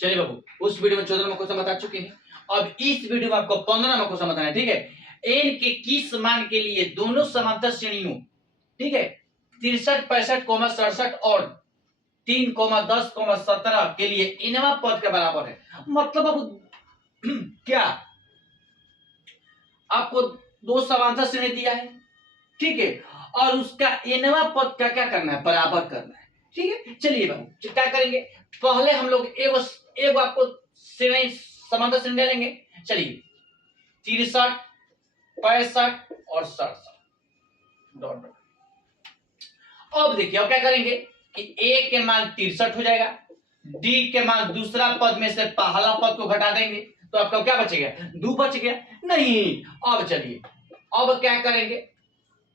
चलिए बाबू, उस वीडियो में 14 नंबर क्वेश्चन बता चुके हैं। अब इस वीडियो में आपको 15 नंबर क्वेश्चन बताना है, ठीक है। एन के किस मान के लिए दोनों समांतर श्रेणियों, ठीक है, 63, 65, 67 और 3, 10, 17 के लिए इनवा पद के बराबर है। मतलब अब क्या आपको दो समांतर श्रेणी दिया है, ठीक है, और उसका इनवा पद का क्या करना है, बराबर करना है, ठीक है। चलिए बाबू क्या करेंगे, पहले हम लोग एगो आपको श्रेणी समांतर श्रेणी लेंगे। चलिए 63, 65 और 67 अब देखिए अब क्या करेंगे कि ए के मान 63 हो जाएगा, डी के मान दूसरा पद में से पहला पद को घटा देंगे तो आपका क्या बचेगा, 2 बच गया। नहीं, अब चलिए अब क्या करेंगे,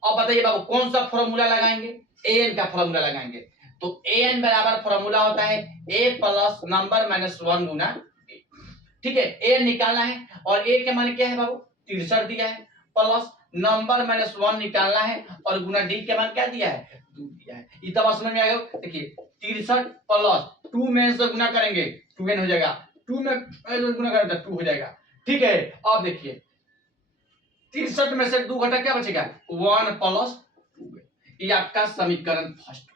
अब बताइए बाबू कौन सा फॉर्मूला लगाएंगे, एन का फॉर्मूला लगाएंगे। तो एन बराबर फॉर्मूला होता है ए प्लस नंबर माइनस 1 गुना, ठीक है। एन निकालना है और ए के मान क्या है बाबू, 63 दिया है, प्लस नंबर माइनस 1 निकालना है और गुना डी के मान क्या दिया है, 2 दिया है। इतना बात समझ में आ गया। देखिए 63 प्लस 2 में से गुना करेंगे 2n हो जाएगा, 2 में गुना करेंगे तो 2 हो जाएगा, ठीक है। अब देखिए 63 में से 2 घटा क्या बचेगा, 1 प्लस 2। ये आपका समीकरण फर्स्ट।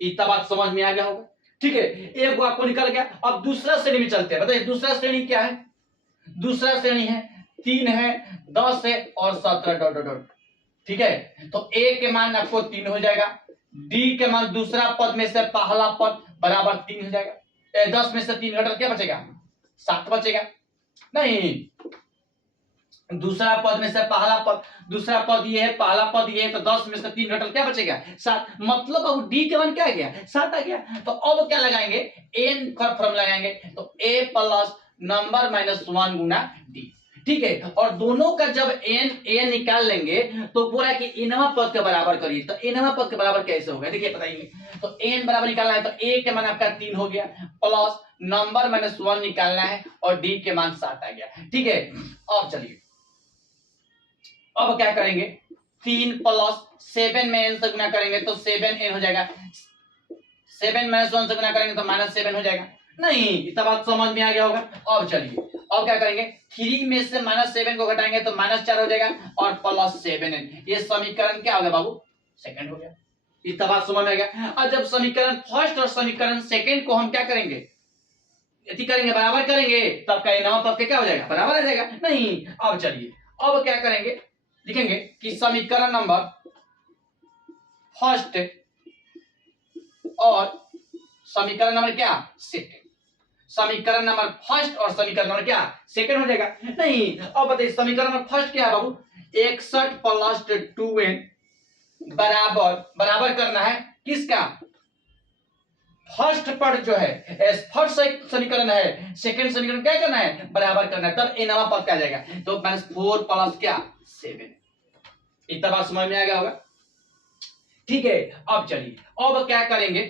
इतना बात समझ में आ गया होगा, ठीक है। एक वो आपको निकल गया। अब दूसरा श्रेणी में चलते हैं। बताइए दूसरा श्रेणी क्या है, दूसरा श्रेणी है 3 है, 10 है और 17 डॉट डॉट डॉट, ठीक है। तो ए के मान आपको 3 हो जाएगा, डी के मान दूसरा पद में से पहला पद बराबर 3 हो जाएगा। 10 में से 3 घटा क्या बचेगा, 7 बचेगा। नहीं, दूसरा पद में से पहला पद, दूसरा पद ये है, पहला पद ये है, तो 10 में से 3 घटल क्या बचेगा, 7। मतलब अब डी के मान क्या आ गया, 7 आ गया। तो अब क्या लगाएंगे, एन का फॉर्मूला लगाएंगे। तो ए प्लस नंबर माइनस 1 गुना डी, ठीक है। और दोनों का जब एन निकाल लेंगे तो पूरा कि इनवा पद के बराबर करिए। तो इनवा पद के बराबर कैसे होगा, देखिए बताइए। तो एन बराबर निकालना है तो ए के मान आपका 3 हो गया, प्लस नंबर माइनस 1 निकालना है और डी के मान 7 आ गया, ठीक है। अब चलिए अब क्या करेंगे, 3 प्लस 7 में n से गुना करेंगे तो 7n हो जाएगा, 7 माइनस 1 से गुना करेंगे तो माइनस 7 हो जाएगा। नहीं, इतना बात समझ में आ गया होगा। अब चलिए अब क्या करेंगे, 3 में से माइनस 7 को घटाएंगे तो माइनस 4 हो जाएगा और प्लस 7n। ये समीकरण क्या हो गया बाबू, सेकंड हो गया। इतना बात समझ में आ गया। और जब समीकरण फर्स्ट और समीकरण सेकंड को हम क्या करेंगे, यदि करेंगे बराबर करेंगे तब का नवा पद क्या हो जाएगा, बराबर आ जाएगा। नहीं, अब चलिए अब क्या करेंगे, लिखेंगे कि समीकरण नंबर फर्स्ट और समीकरण नंबर क्या, सेकंड। समीकरण नंबर फर्स्ट और समीकरण नंबर क्या, सेकंड हो जाएगा। नहीं, अब बताइए समीकरण नंबर फर्स्ट क्या है बाबू, 61 प्लस 2n बराबर करना है किसका, फर्स्ट पद जो है, फर्स्ट समीकरण है, सेकंड समीकरण क्या करना है, बराबर करना है। तब नवा पद क्या जाएगा, तो -4 प्लस क्या 7। इतना बात समझ में आ गया होगा, ठीक है। अब चलिए अब क्या करेंगे,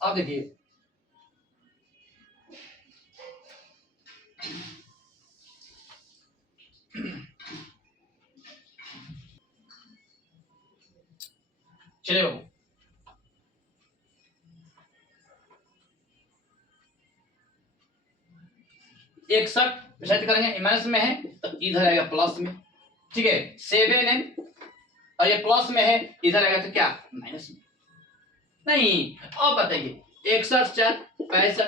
अब देखिए चलिए बाबू 61 करेंगे, माइनस में है तो इधर आएगा प्लस में, ठीक है। 7n और ये प्लस में है, इधर आएगा तो क्या माइनस में। नहीं, अब बताइए 61 4 65,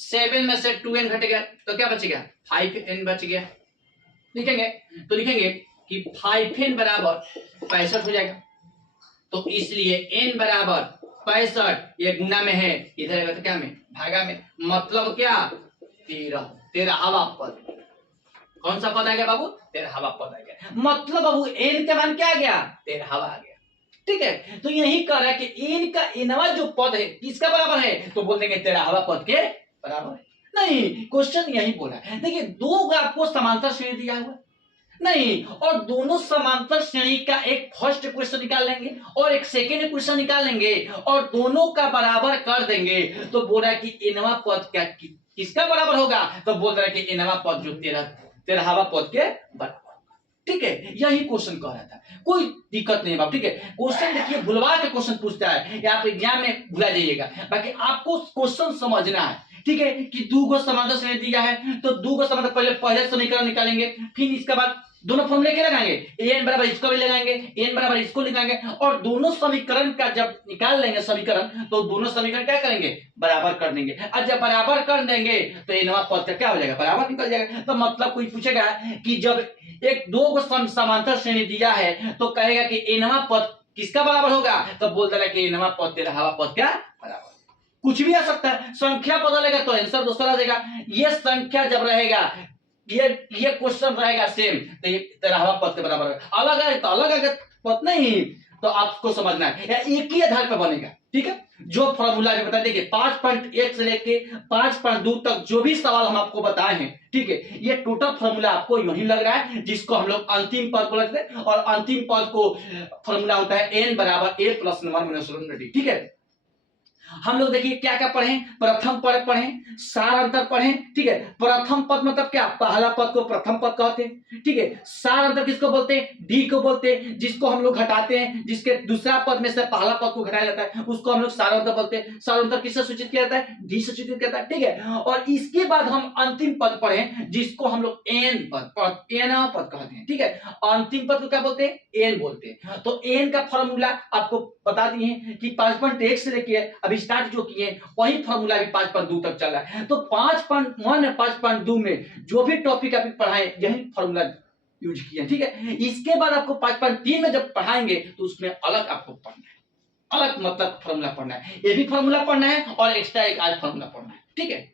7 में से 2n घट गया तो क्या बचेगा, 5n बच गया। लिखेंगे तो लिखेंगे कि 5n बराबर 65 हो जाएगा। तो इसलिए n बराबर 65, ये गुना में है, इधर आएगा तो क्या में, भागा में। मतलब क्या 13वां पद। कौन सा पद आ गया बाबू, 13वां पद आ गया। मतलब बाबू n का मान क्या आ गया, 13वां आ गया, ठीक है। तो यही कह रहा है कि n का nवा जो पद है किसका बराबर है, तो बोल देंगे 13वां पद के बराबर है। नहीं, क्वेश्चन यही बोला है। देखिए दो आपको समांतर श्रेणी दिया हुआ नहीं, और दोनों समांतर श्रेणी का एक फर्स्ट क्वेश्चन निकाल लेंगे और एक सेकेंड क्वेश्चन निकाल लेंगे और दोनों का बराबर कर देंगे तो बोल रहा है कि nवा पद क्या किसका बराबर होगा, तो बोल रहा है कि nवा पद जो 13वां पद के बराबर होगा। ठीक है, यही क्वेश्चन कह रहा था, कोई दिक्कत नहीं बाप। ठीक है, क्वेश्चन देखिए भुलवा के क्वेश्चन पूछता है या आप एग्जाम में भुला जाइएगा, बाकी आपको क्वेश्चन समझना है। ठीक है, कि दो गो समांतर श्रेणी दिया है तो दो गो समांतर, पहले समीकरण निकालेंगे, फिर इसके बाद दोनों फॉर्मूले क्या लगाएंगे, एन बराबर इसको भी लगाएंगे, एन बराबर इसको लगाएंगे, और दोनों समीकरण का जब निकाल लेंगे समीकरण, तो दोनों समीकरण क्या करेंगे, बराबर कर देंगे। और जब बराबर कर देंगे तो एनवा पद का क्या हो जाएगा, बराबर निकल जाएगा। तो मतलब कोई पूछेगा कि जब एक दो गो समांतर श्रेणी दिया है तो कहेगा कि एनवा पद किसका बराबर होगा, तो बोलता है कि एनवा पद तेरहवा पद का बराबर। कुछ भी आ सकता है, संख्या बदलेगा तो आंसर दूसरा आ जाएगा। ये संख्या जब रहेगा, ये क्वेश्चन रहेगा सेम, तो ये तेरहवा पद के बराबर है। अलग है तो अलग है, पद नहीं, तो आपको समझना है या एक ही आधार पर बनेगा। ठीक है, जो फॉर्मूला भी बता देखिए 5.1 से लेके 5.2 तक जो भी सवाल हम आपको बताए हैं, ठीक है, ये टोटल फॉर्मूला आपको यही लग रहा है, जिसको हम लोग अंतिम पद बोलते हैं, और अंतिम पद को फॉर्मूला होता है n बराबर a प्लस 1 - d। ठीक है, हम लोग देखिए क्या क्या पढ़े, प्रथम पद पढ़े, सार अंतर पढ़े। ठीक है, प्रथम पद मतलब क्या, पहला पद को प्रथम पद कहते हैं। ठीक है, सार अंतर किसको बोलते हैं, डी को बोलते हैं, जिसको हम लोग घटाते हैं, जिसके दूसरा पद में से पहला पद को घटाया जाता है उसको हम लोग सार अंतर बोलते हैं। सार अंतर किससे सूचित किया जाता है, डी से सूचित किया जाता है। ठीक है, और इसके बाद हम अंतिम पद पढ़े जिसको हम लोग एन पद, एन पद कहते हैं। ठीक है, अंतिम पद को क्या बोलते हैं, एन बोलते हैं। तो एन का फॉर्मूला आपको बता दिए कि 5.1 से लेके अभी स्टार्ट जो किए वही फॉर्मूला भी 5.2 तक चल रहा है। तो 5.1 5.2 में जो भी टॉपिक अभी पढ़ाए यही फॉर्मूला यूज किया। ठीक है, इसके बाद आपको 5.3 में जब पढ़ाएंगे तो उसमें अलग आपको पढ़ना है, अलग मतलब फॉर्मूला पढ़ना है, ये भी फॉर्मूला पढ़ना है और एक्स्ट्रा एक आज फॉर्मूला पढ़ना है। ठीक है।